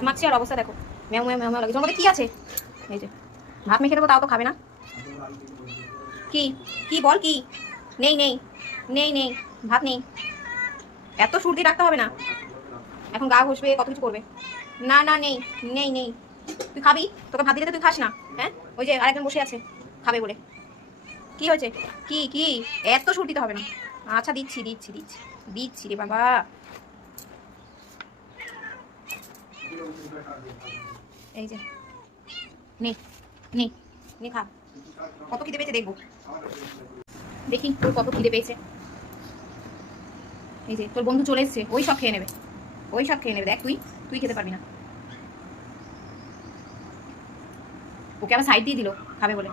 ভাত মাখছি আর অবস্থা দেখো, ম্যাও ম্যাও ম্যাও ম্যাও লাগে। মধ্যে কি আছে? এই যে ভাত মেখে দেবো, তাও তো খাবে না। কি কি বল কি? নেই নেই নেই নেই, ভাত নেই। এত সর্দি রাখতে হবে না, এখন গা ঘষবে, কত কিছু করবে। না না, নেই নেই নেই। তুই খাবি? তোকে ভাত দিতে তুই খাস না? হ্যাঁ, ওই যে আরেকজন বসে আছে খাবে বলে। কি হয়েছে? কি কি এত সুর দিতে হবে না। আচ্ছা দিচ্ছি দিচ্ছি দিচ্ছি দিচ্ছি রে বাবা। এই যে নে নে নে খা। কত খিদে পেয়েছে দেখবো, দেখি তোর কত খিদে পেয়েছে। এই যে তোর বন্ধু চলে এসছে, ওই সব খেয়ে নেবে, ওই সব খেয়ে নেবে। দেখ তুই তুই খেতে পারবি না। ওকে আবার সাইড দিয়ে দিল খাবে বলে।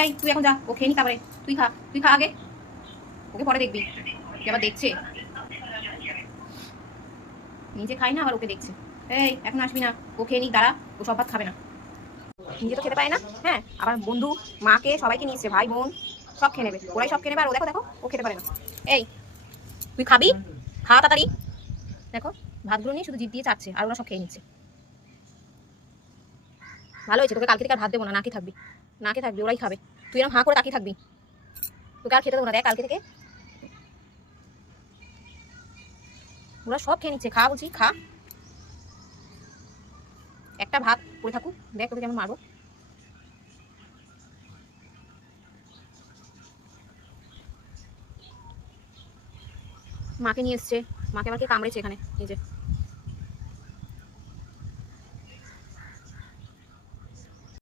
এই তুই এখন যা, ও খেয়ে নি তারপরে তুই খা। তুই খা আগে, ওকে পরে দেখবি। তুই আবার দেখছে, নিজে খাই না আবার ওকে দেখছে। এই এখন আসবি না, ও খেয়ে নিক, দাঁড়া, ও সব ভাত খাবে না। নিজে তো খেতে পায় না, হ্যাঁ, আবার বন্ধু মাকে সবাইকে নিয়েছে, ভাই বোন সব খেয়ে নেবে, ওরাই সব খেয়ে নেবে। আর ও দেখো দেখো, ও খেতে পারে না। এই তুই খাবি? খা তাড়াতাড়ি। দেখো ভাতগুলো নিয়ে শুধু জিভ দিয়ে চাচ্ছে, আর ওরা সব খেয়ে নিচ্ছে। ভালো হয়েছে, তোকে কালকে থেকে আর ভাত দেবো না, নাকি থাকবি, নাকে থাকবি, ওরাই খাবে। তুই এরকম হাঁ করে তাকিয়ে থাকবি, তোকে আর খেতে দেবো না। দেখ কালকে থেকে ওরা সব খেয়ে নিচ্ছে, খা বলছি খা। একটা ভাত পড়ে থাকুক, দেখ তোকে কেমন মারবো। মাকে নিয়ে এসছে, মাকে আবার কে কামড়েছে এখানে, এই যে